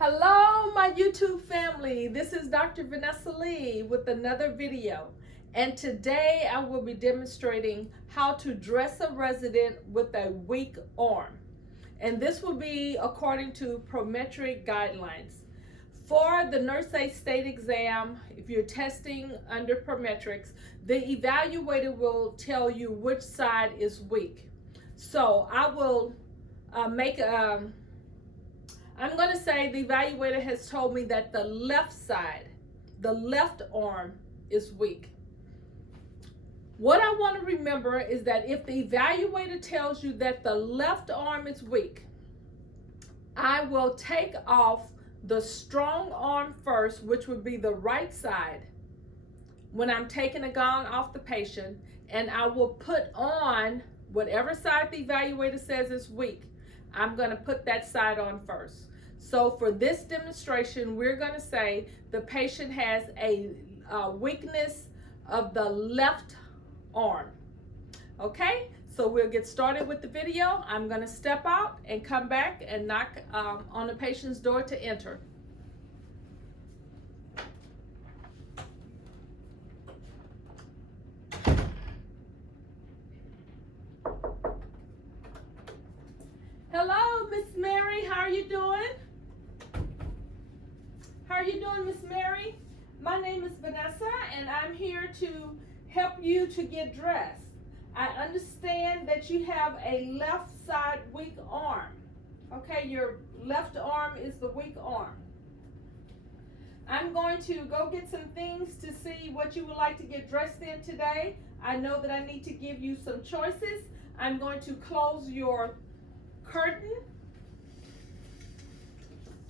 Hello, my YouTube family. This is Dr. Vanessa Lee with another video. And today I will be demonstrating how to dress a resident with a weak arm. And this will be according to Prometric Guidelines. For the Nurse Aide State Exam, if you're testing under Prometrics, the evaluator will tell you which side is weak. So I will I'm going to say the evaluator has told me that the left side, the left arm is weak. What I want to remember is that if the evaluator tells you that the left arm is weak, I will take off the strong arm first, which would be the right side, when I'm taking a gown off the patient, and I will put on whatever side the evaluator says is weak. I'm going to put that side on first. So for this demonstration, we're going to say the patient has a weakness of the left arm. Okay, so we'll get started with the video. I'm going to step out and come back and knock on the patient's door to enter. Hello, Miss Mary. How are you doing? How are you doing, Miss Mary? My name is Vanessa, and I'm here to help you to get dressed. I understand that you have a left side weak arm. Okay, your left arm is the weak arm. I'm going to go get some things to see what you would like to get dressed in today. I know that I need to give you some choices. I'm going to close your curtain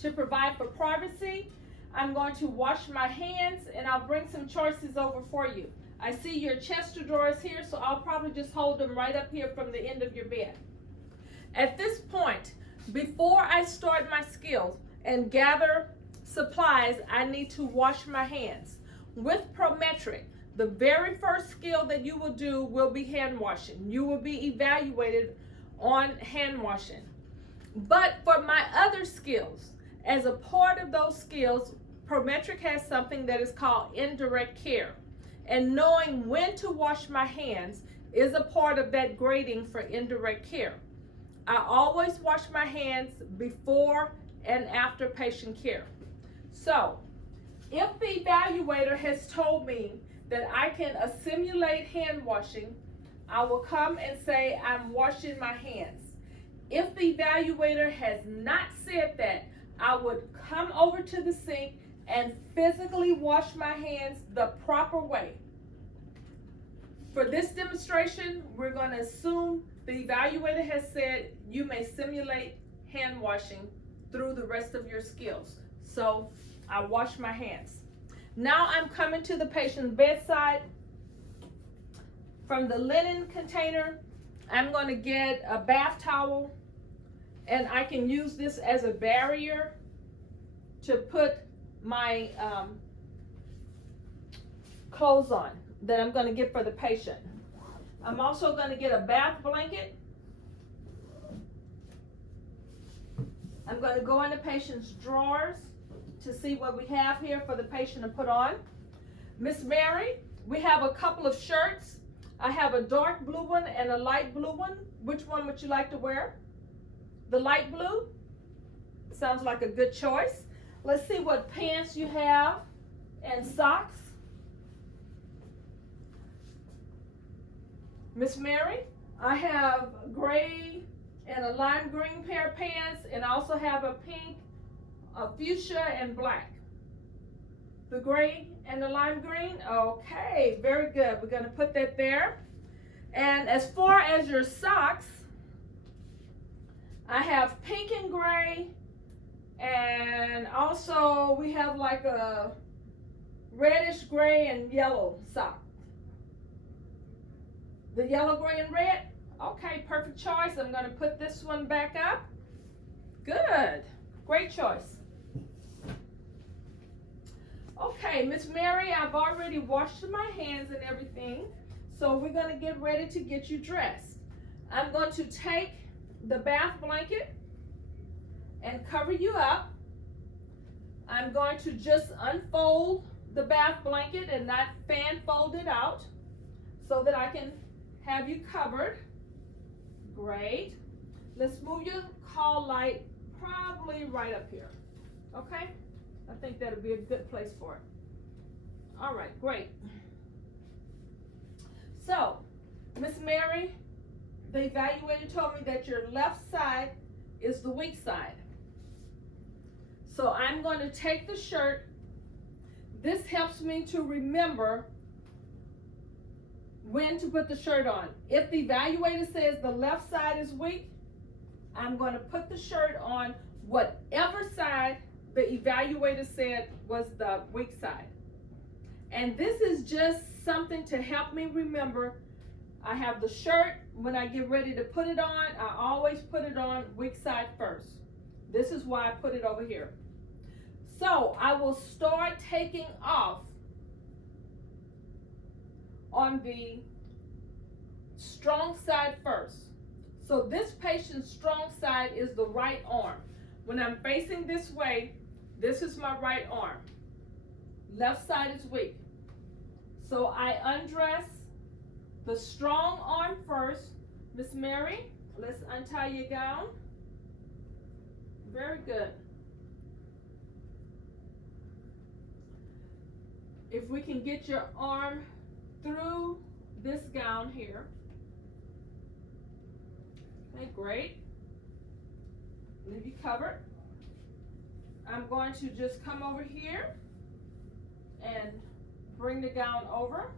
to provide for privacy. I'm going to wash my hands, and I'll bring some choices over for you. I see your chest of drawers here, so I'll probably just hold them right up here from the end of your bed. At this point, before I start my skills and gather supplies, I need to wash my hands. With Prometric, the very first skill that you will do will be hand washing. You will be evaluated on hand washing. But for my other skills, as a part of those skills, Prometric has something that is called indirect care. And knowing when to wash my hands is a part of that grading for indirect care. I always wash my hands before and after patient care. So, if the evaluator has told me that I can assimilate hand washing, I will come and say I'm washing my hands. If the evaluator has not said that, I would come over to the sink and physically wash my hands the proper way. For this demonstration, we're going to assume the evaluator has said you may simulate hand washing through the rest of your skills. So I wash my hands. Now I'm coming to the patient's bedside. From the linen container, I'm going to get a bath towel, and I can use this as a barrier to put my clothes on that I'm going to get for the patient. I'm also going to get a bath blanket. I'm going to go in the patient's drawers to see what we have here for the patient to put on. Miss Mary, we have a couple of shirts. I have a dark blue one and a light blue one. Which one would you like to wear? The light blue? Sounds like a good choice. Let's see what pants you have and socks. Miss Mary, I have gray and a lime green pair of pants, and I also have a pink, a fuchsia, and black. The gray and the lime green? Okay, very good. We're going to put that there. And as far as your socks, I have pink and gray, and also we have like a reddish gray and yellow sock. The yellow, gray, and red? Okay, perfect choice. I'm going to put this one back up. Good. Great choice. Okay, Miss Mary, I've already washed my hands and everything, so we're going to get ready to get you dressed. I'm going to take the bath blanket and cover you up I'm going to just unfold the bath blanket and not fan fold it out so that I can have you covered. Great. Let's move your call light probably right up here. Okay? I think that'll be a good place for it. All right, great. So, Miss Mary, the evaluator told me that your left side is the weak side. So I'm going to take the shirt. This helps me to remember when to put the shirt on. If the evaluator says the left side is weak, I'm going to put the shirt on whatever side the evaluator said was the weak side. And this is just something to help me remember. I have the shirt. When I get ready to put it on, I always put it on weak side first. This is why I put it over here. So I will start taking off on the strong side first. So this patient's strong side is the right arm. When I'm facing this way, this is my right arm. Left side is weak. So I undress the strong arm first. Miss Mary, let's untie your gown. Very good. If we can get your arm through this gown here. Okay, great. Leave you covered. I'm going to just come over here and bring the gown over.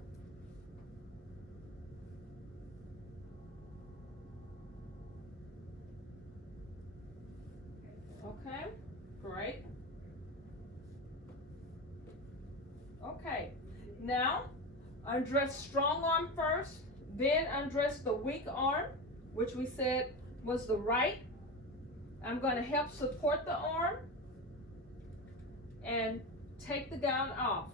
Okay, great. Okay, now undress strong arm first, then undress the weak arm, which we said was the right. I'm going to help support the arm and take the gown off.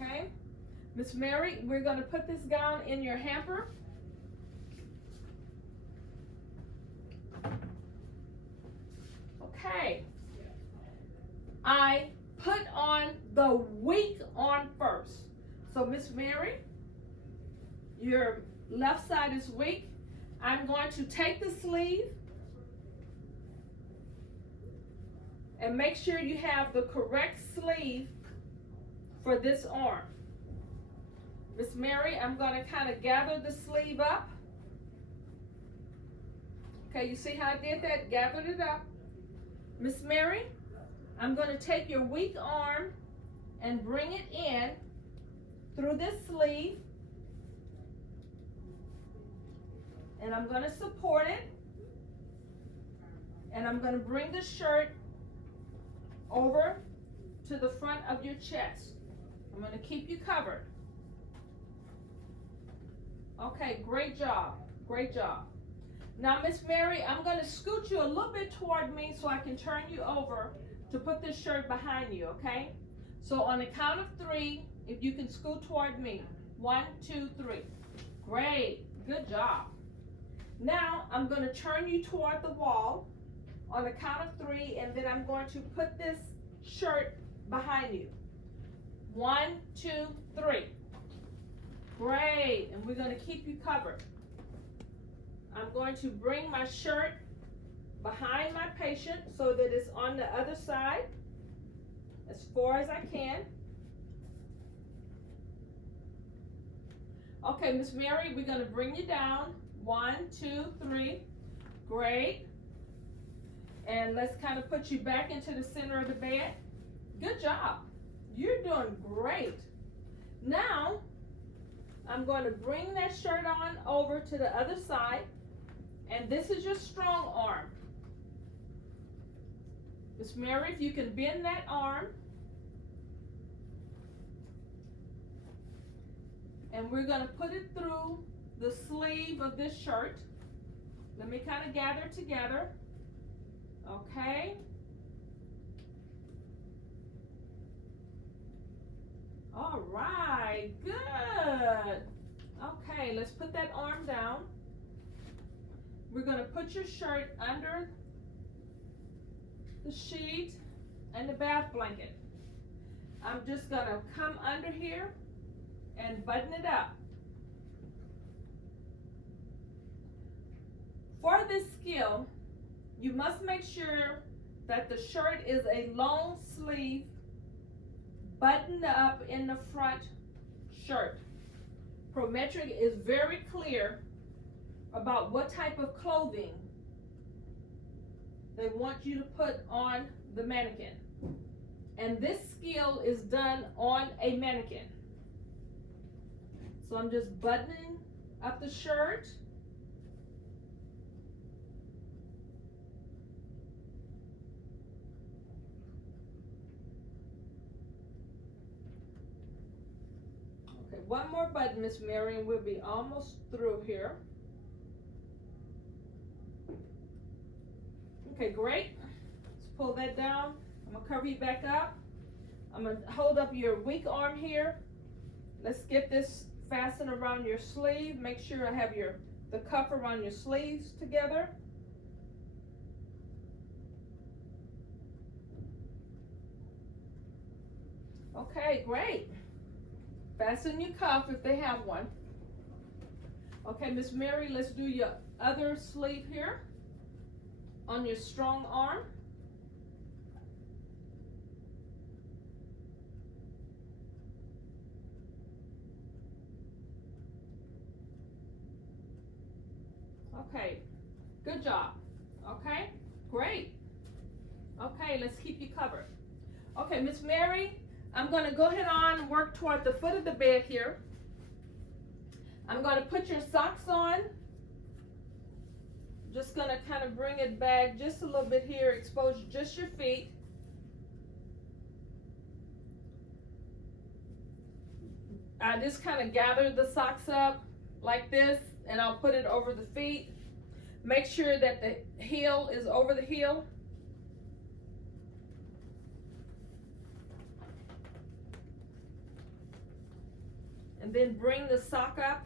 Okay, Miss Mary, we're going to put this gown in your hamper. Okay, I put on the weak arm first. So Miss Mary, your left side is weak. I'm going to take the sleeve and make sure you have the correct sleeve for this arm. Miss Mary, I'm going to kind of gather the sleeve up. Okay, you see how I did that? Gathered it up. Miss Mary, I'm going to take your weak arm and bring it in through this sleeve. And I'm going to support it. And I'm going to bring the shirt over to the front of your chest. I'm going to keep you covered. Okay, great job. Great job. Now, Miss Mary, I'm going to scoot you a little bit toward me so I can turn you over to put this shirt behind you, okay? So on the count of 3, if you can scoot toward me. 1, 2, 3. Great. Good job. Now, I'm going to turn you toward the wall on the count of 3, and then I'm going to put this shirt behind you. 1, 2, 3. Great. And we're going to keep you covered. I'm going to bring my shirt behind my patient so that it's on the other side as far as I can. Okay, Miss Mary, we're going to bring you down. 1, 2, 3. Great. And let's kind of put you back into the center of the bed. Good job. You're doing great. Now, I'm going to bring that shirt on over to the other side. And this is your strong arm. Miss Mary, if you can bend that arm. And we're going to put it through the sleeve of this shirt. Let me kind of gather it together. Okay. All right, good. Okay, let's put that arm down. We're going to put your shirt under the sheet and the bath blanket. I'm just gonna come under here and button it up. For this skill, you must make sure that the shirt is a long sleeve, buttoned up in the front shirt. Prometric is very clear about what type of clothing they want you to put on the mannequin. And this skill is done on a mannequin. So I'm just buttoning up the shirt. Okay, one more button, Miss Mary, and we'll be almost through here. Okay, great. Let's pull that down. I'm gonna cover you back up. I'm gonna hold up your weak arm here. Let's get this fastened around your sleeve. Make sure I have the cuff around your sleeves together. Okay, great. Fasten your cuff if they have one. Okay, Miss Mary, let's do your other sleeve here on your strong arm. Okay, good job. Okay, great. Okay, let's keep you covered. Okay, Miss Mary, I'm gonna go ahead on and work toward the foot of the bed here. I'm gonna put your socks on. Just gonna kind of bring it back just a little bit here, expose just your feet. I just kind of gather the socks up like this, and I'll put it over the feet. Make sure that the heel is over the heel. And then bring the sock up.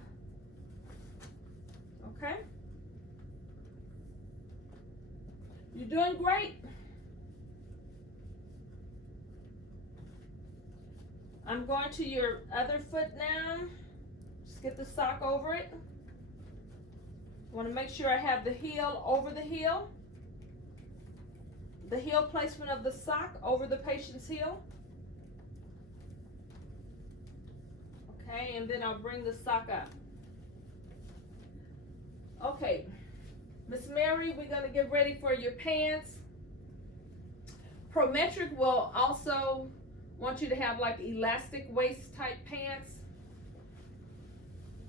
Okay? You're doing great. I'm going to your other foot now. Just get the sock over it. I want to make sure I have the heel over the heel. The heel placement of the sock over the patient's heel. Okay, and then I'll bring the sock up. Okay, Miss Mary, we're gonna get ready for your pants. Prometric will also want you to have like elastic waist type pants.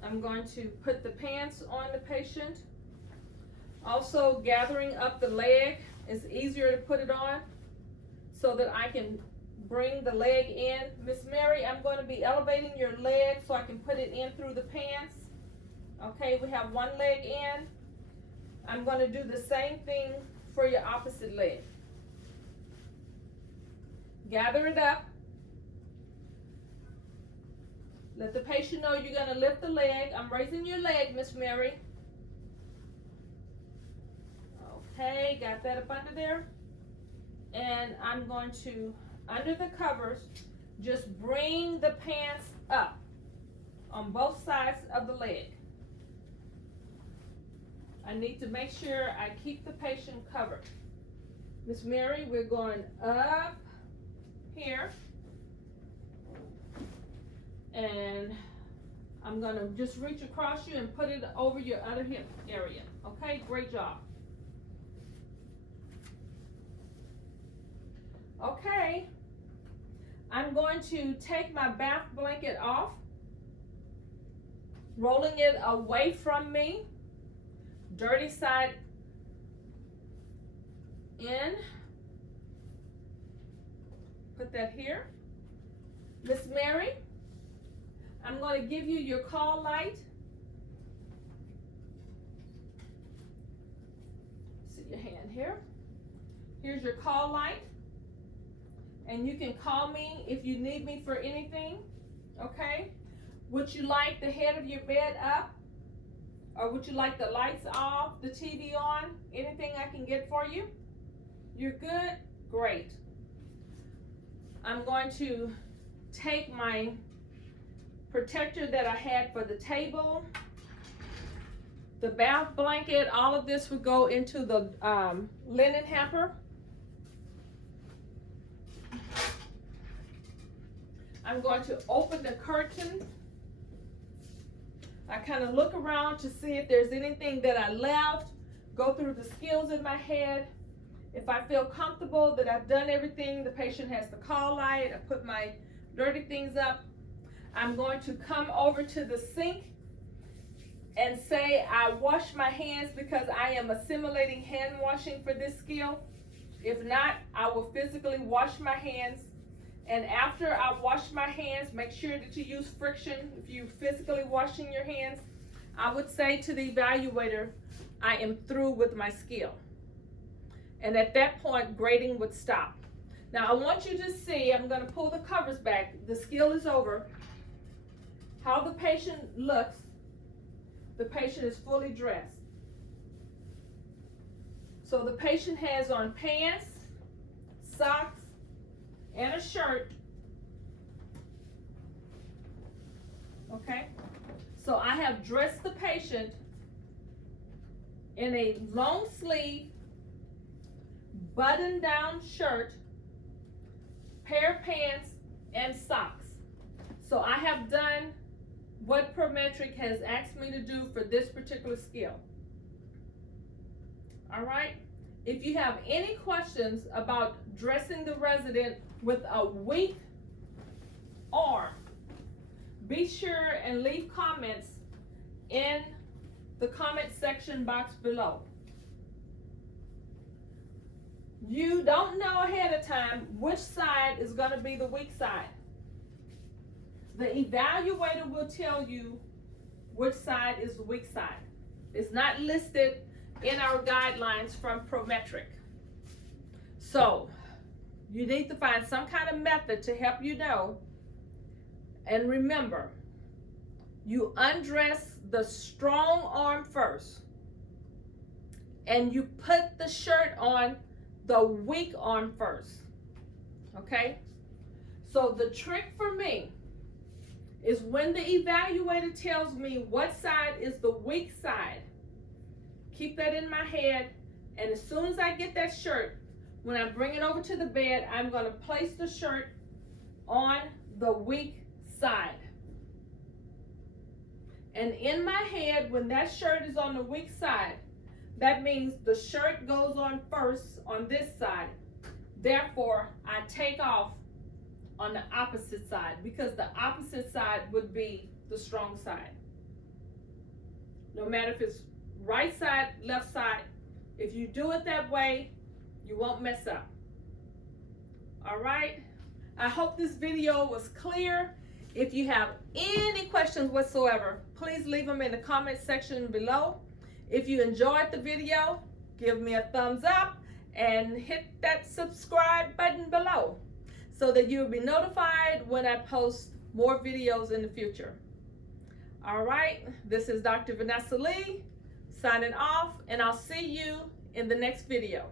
I'm going to put the pants on the patient. Also, gathering up the leg is easier to put it on so that I can bring the leg in. Miss Mary, I'm going to be elevating your leg so I can put it in through the pants. Okay, we have one leg in. I'm going to do the same thing for your opposite leg. Gather it up. Let the patient know you're going to lift the leg. I'm raising your leg, Miss Mary. Okay, got that up under there. And I'm going to, under the covers, just bring the pants up on both sides of the leg. I need to make sure I keep the patient covered. Miss Mary, we're going up here. And I'm going to just reach across you and put it over your other hip area. Okay, great job. Okay, I'm going to take my bath blanket off, rolling it away from me, dirty side in. Put that here. Miss Mary, I'm going to give you your call light. See your hand here. Here's your call light. And you can call me if you need me for anything, okay? Would you like the head of your bed up? Or would you like the lights off, the TV on? Anything I can get for you? You're good? Great. I'm going to take my protector that I had for the table, the bath blanket, all of this would go into the linen hamper. I'm going to open the curtain. I kind of look around to see if there's anything that I left, go through the skills in my head. If I feel comfortable that I've done everything, the patient has the call light, I put my dirty things up. I'm going to come over to the sink and say I wash my hands because I am assimilating hand washing for this skill. If not, I will physically wash my hands. And after I wash my hands, make sure that you use friction if you're physically washing your hands. I would say to the evaluator, I am through with my skill. And at that point, grading would stop. Now I want you to see, I'm going to pull the covers back. The skill is over. How the patient looks. The patient is fully dressed. So the patient has on pants, socks, and a shirt. Okay? So I have dressed the patient in a long sleeve, button down shirt, pair of pants, and socks. So I have done what Prometric has asked me to do for this particular skill. All right? If you have any questions about dressing the resident with a weak arm, be sure and leave comments in the comment section box below. You don't know ahead of time which side is going to be the weak side. The evaluator will tell you which side is the weak side. It's not listed in our guidelines from Prometric. So you need to find some kind of method to help you know. And remember, you undress the strong arm first, and you put the shirt on the weak arm first. Okay? So the trick for me is when the evaluator tells me what side is the weak side, keep that in my head, and as soon as I get that shirt, when I bring it over to the bed, I'm going to place the shirt on the weak side. And in my head, when that shirt is on the weak side, that means the shirt goes on first on this side. Therefore, I take off on the opposite side, because the opposite side would be the strong side. No matter if it's right side, left side, if you do it that way, you won't mess up. All right? I hope this video was clear. If you have any questions whatsoever, please leave them in the comment section below. If you enjoyed the video, give me a thumbs up and hit that subscribe button below so that you'll be notified when I post more videos in the future. All right, this is Dr. Vanessa Lee signing off, and I'll see you in the next video.